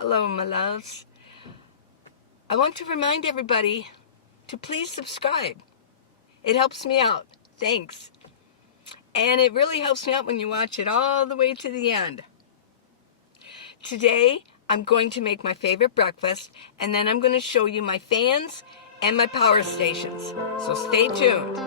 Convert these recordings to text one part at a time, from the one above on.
Hello, my loves. I want to remind everybody to please subscribe. It helps me out. Thanks. And it really helps me out when you watch it all the way to the end. Today, I'm going to make my favorite breakfast, and then I'm going to show you my fans and my power stations. So stay tuned.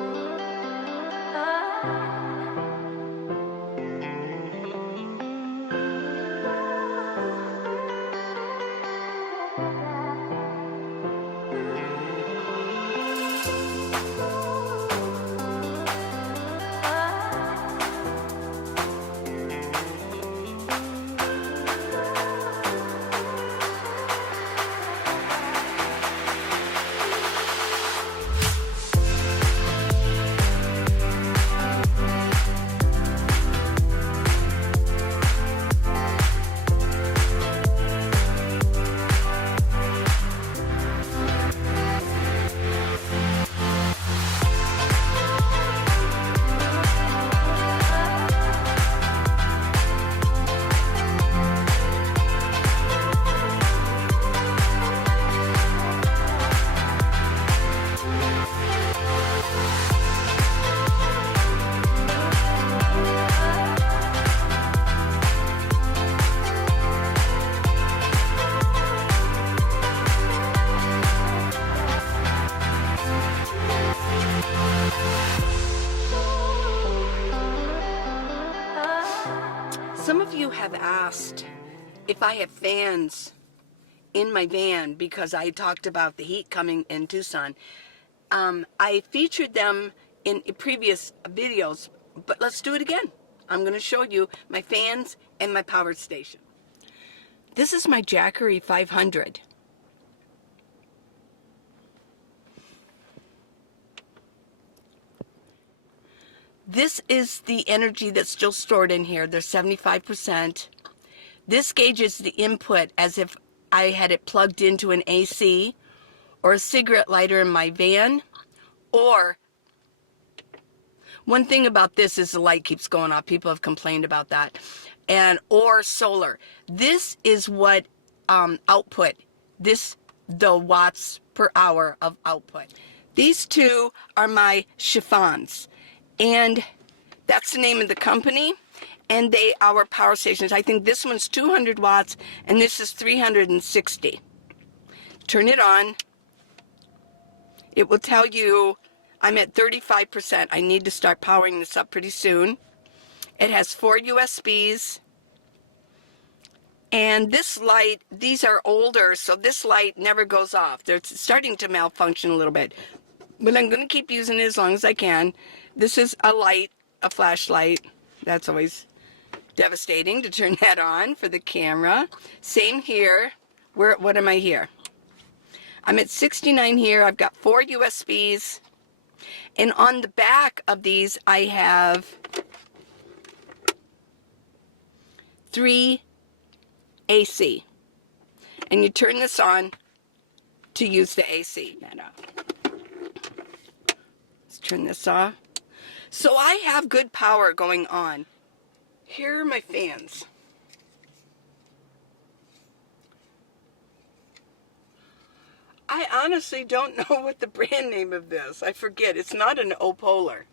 Some of you have asked if I have fans in my van because I talked about the heat coming in Tucson. I featured them in previous videos, but let's do it again. I'm going to show you my fans and my power station. This is my Jackery 500. This is the energy that's still stored in here. There's 75%. This gauges the input as if I had it plugged into an AC or a cigarette lighter in my van. Or, one thing about this is the light keeps going off. People have complained about that. Or solar. This is what output. The watts per hour of output. These two are my chiffons. And that's the name of the company, and they are power stations. I think this one's 200 watts, and this is 360. Turn it on. It will tell you I'm at 35%. I need to start powering this up pretty soon. It has 4 USBs. And this light, these are older, so this light never goes off. They're starting to malfunction a little bit. But I'm going to keep using it as long as I can. This is a light, a flashlight. That's always devastating to turn that on for the camera. Same here. What am I here? I'm at 69 here. I've got 4 USBs. And on the back of these, I have 3 AC. And you turn this on to use the AC. Let's turn this off. So I have good power going on. Here are my fans. I honestly don't know what the brand name of this. I forget. It's not an O-Polar.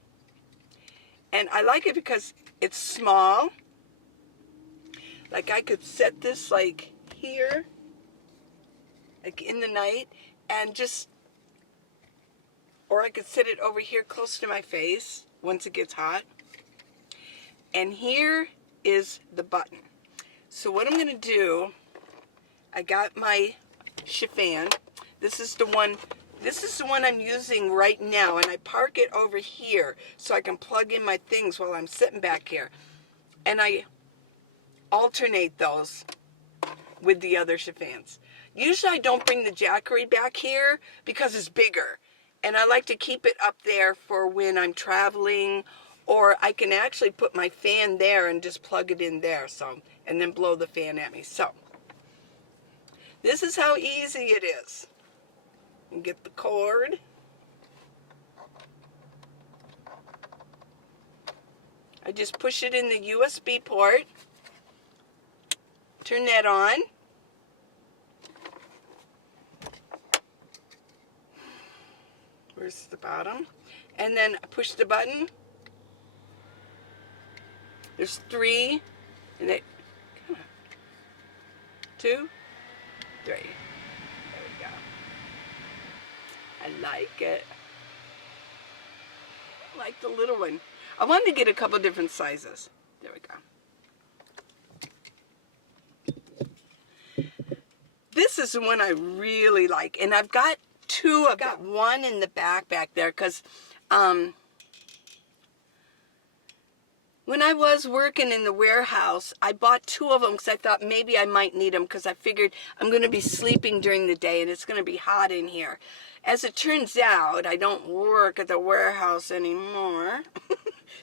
And I like it because it's small. Like I could set this like here, like in the night, and just, or I could set it over here close to my face once it gets hot. And here is the button. So what I'm going to do, I got my chiffon. This is the one I'm using right now, and I park it over here so I can plug in my things while I'm sitting back here. And I alternate those with the other chiffons. Usually I don't bring the Jackery back here because it's bigger. And I like to keep it up there for when I'm traveling, or I can actually put my fan there and just plug it in there, so, and then blow the fan at me. So, this is how easy it is. And get the cord. I just push it in the USB port. Turn that on. Where's the bottom? And then push the button. There's 3, and it, come on, 2, 3. There we go. I like it. I like the little one. I wanted to get a couple different sizes. There we go. This is the one I really like, and I've got 2. I've got one in the back there, because when I was working in the warehouse, I bought 2 of them because I thought maybe I might need them, because I figured I'm going to be sleeping during the day and it's going to be hot in here. As it turns out, I don't work at the warehouse anymore.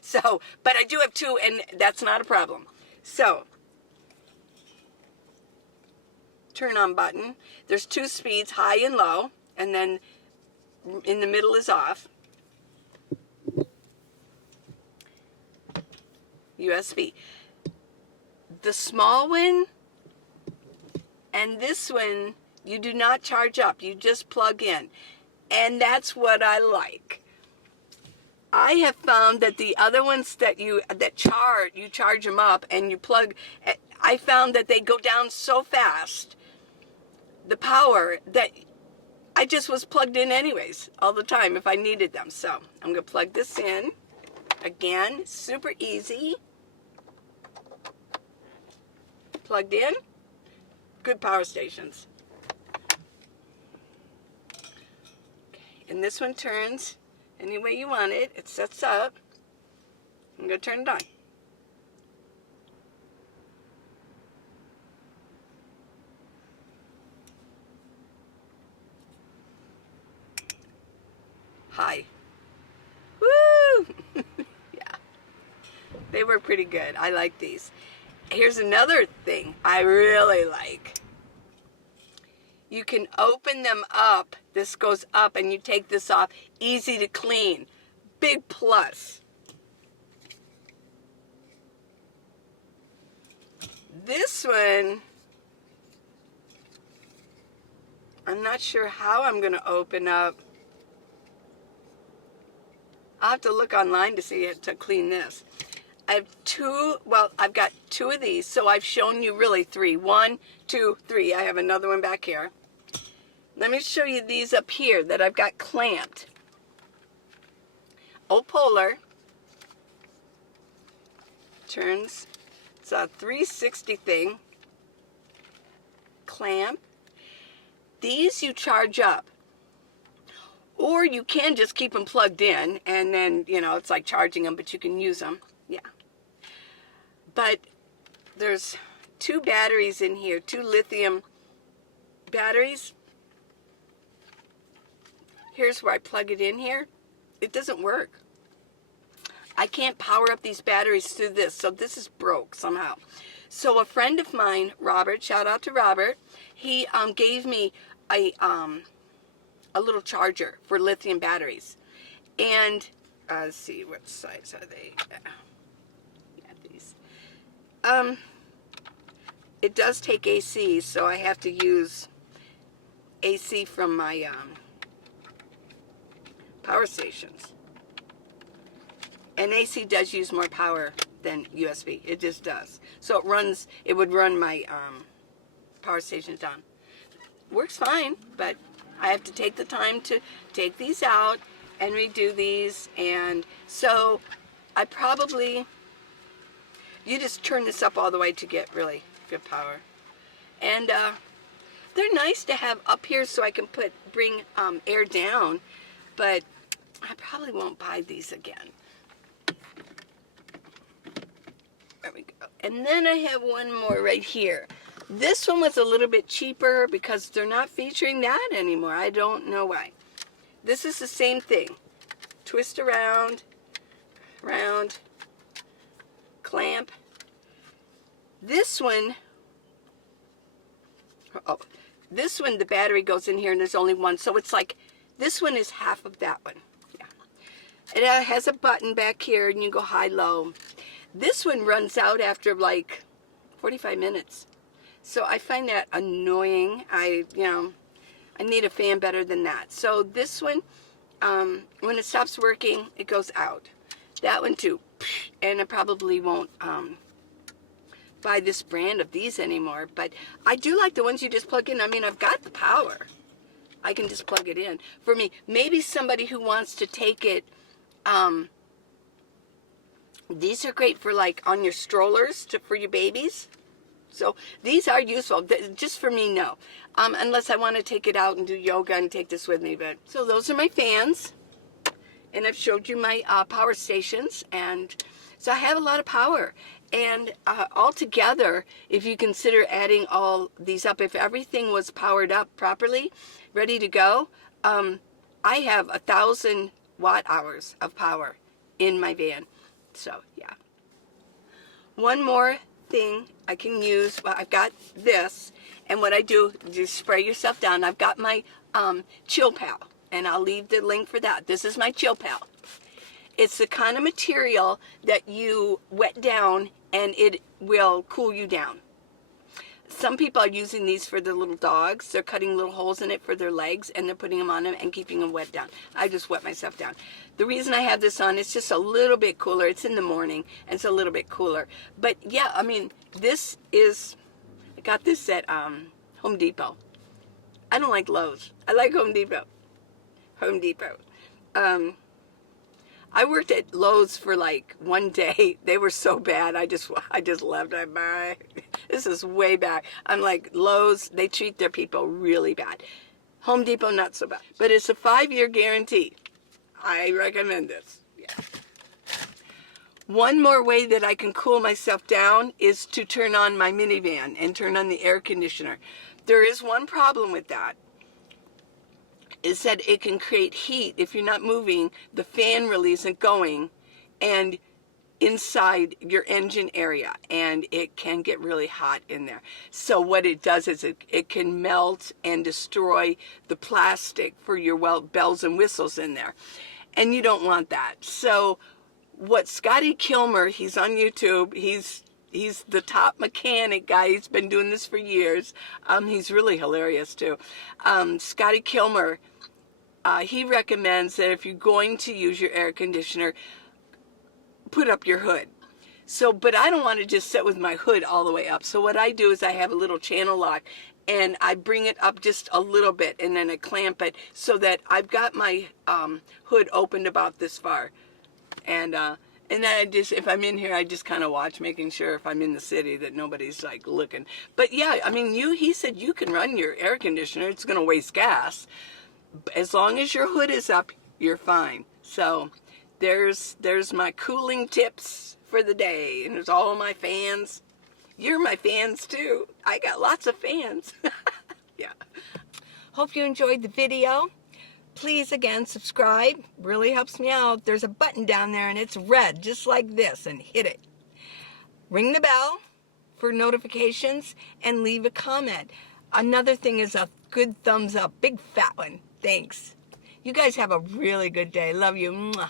So, but I do have 2, and that's not a problem. So, turn on button. There's 2 speeds, high and low, and then in the middle is off. USB. The small one and this one, you do not charge up. You just plug in. And that's what I like. I have found that the other ones that you charge them up and you plug, I found that they go down so fast, the power, that I just was plugged in anyways all the time if I needed them. So I'm going to plug this in. Again, super easy. Plugged in. Good power stations. Okay, and this one turns any way you want it. It sets up. I'm going to turn it on. Hi. Woo! Yeah. They were pretty good. I like these. Here's another thing I really like. You can open them up. This goes up and you take this off. Easy to clean. Big plus. This one, I'm not sure how I'm going to open up. I'll have to look online to see it to clean this. I have 2, well, I've got 2 of these, so I've shown you really 3. 1, 2, 3. I have another one back here. Let me show you these up here that I've got clamped. Polar. Turns. It's a 360 thing. Clamp. These you charge up. Or you can just keep them plugged in, and then, you know, it's like charging them, but you can use them. Yeah. But there's 2 batteries in here, 2 lithium batteries. Here's where I plug it in here. It doesn't work. I can't power up these batteries through this, so this is broke somehow. So a friend of mine, Robert, shout out to Robert, he gave me a little charger for lithium batteries. And let's see, what size are they? Yeah, these. It does take AC, so I have to use AC from my power stations. And AC does use more power than USB. It just does. So it would run my power stations down. Works fine, but I have to take the time to take these out and redo these. And so I probably, you just turn this up all the way to get really good power. And they're nice to have up here so I can bring air down, but I probably won't buy these again. There we go. And then I have one more right here. This one was a little bit cheaper because they're not featuring that anymore. I don't know why. This is the same thing. Twist around, round, clamp. This one, the battery goes in here and there's only one. So it's like, this one is half of that one. Yeah. It has a button back here and you go high, low. This one runs out after like 45 minutes. So I find that annoying. I need a fan better than that. So this one, when it stops working, it goes out. That one too. And I probably won't buy this brand of these anymore, but I do like the ones you just plug in. I mean, I've got the power. I can just plug it in. For me, maybe somebody who wants to take it, these are great for like on your strollers for your babies. So these are useful. Just for me, no. Unless I want to take it out and do yoga and take this with me. But so those are my fans. And I've showed you my power stations. And so I have a lot of power. And altogether, if you consider adding all these up, if everything was powered up properly, ready to go, I have 1,000 watt-hours of power in my van. So, yeah. One more thing I can use. Well, I've got this. And what I do, just spray yourself down. I've got my Chill Pal. And I'll leave the link for that. This is my Chill Pal. It's the kind of material that you wet down and it will cool you down. Some people are using these for the little dogs. They're cutting little holes in it for their legs and they're putting them on them and keeping them wet down. I just wet myself down. The reason I have this on, it's just a little bit cooler. It's in the morning and it's a little bit cooler. But yeah, I mean, this is, I got this at Home Depot. I don't like Lowe's. I like Home Depot. Home Depot. I worked at Lowe's for like one day. They were so bad. I just left. This is way back. I'm like, Lowe's, they treat their people really bad. Home Depot, not so bad. But it's a 5-year guarantee. I recommend this. Yeah. One more way that I can cool myself down is to turn on my minivan and turn on the air conditioner. There is one problem with that. Is that it can create heat if you're not moving, the fan really isn't going, and inside your engine area, and it can get really hot in there. So what it does is it can melt and destroy the plastic for your bells and whistles in there, and you don't want that. So what Scotty Kilmer, he's on YouTube, he's the top mechanic guy. He's been doing this for years. He's really hilarious too. Scotty Kilmer, he recommends that if you're going to use your air conditioner, put up your hood. So, but I don't want to just sit with my hood all the way up. So what I do is I have a little channel lock and I bring it up just a little bit and then I clamp it so that I've got my hood opened about this far. And then I just, if I'm in here, I just kind of watch, making sure if I'm in the city that nobody's like looking. But yeah, I mean, he said you can run your air conditioner. It's going to waste gas. As long as your hood is up, you're fine. So there's my cooling tips for the day. And there's all my fans. You're my fans too. I got lots of fans. Yeah. Hope you enjoyed the video. Please, again, subscribe. Really helps me out. There's a button down there, and it's red, just like this, and hit it. Ring the bell for notifications, and leave a comment. Another thing is a good thumbs up, big fat one. Thanks. You guys have a really good day. Love you. Mwah.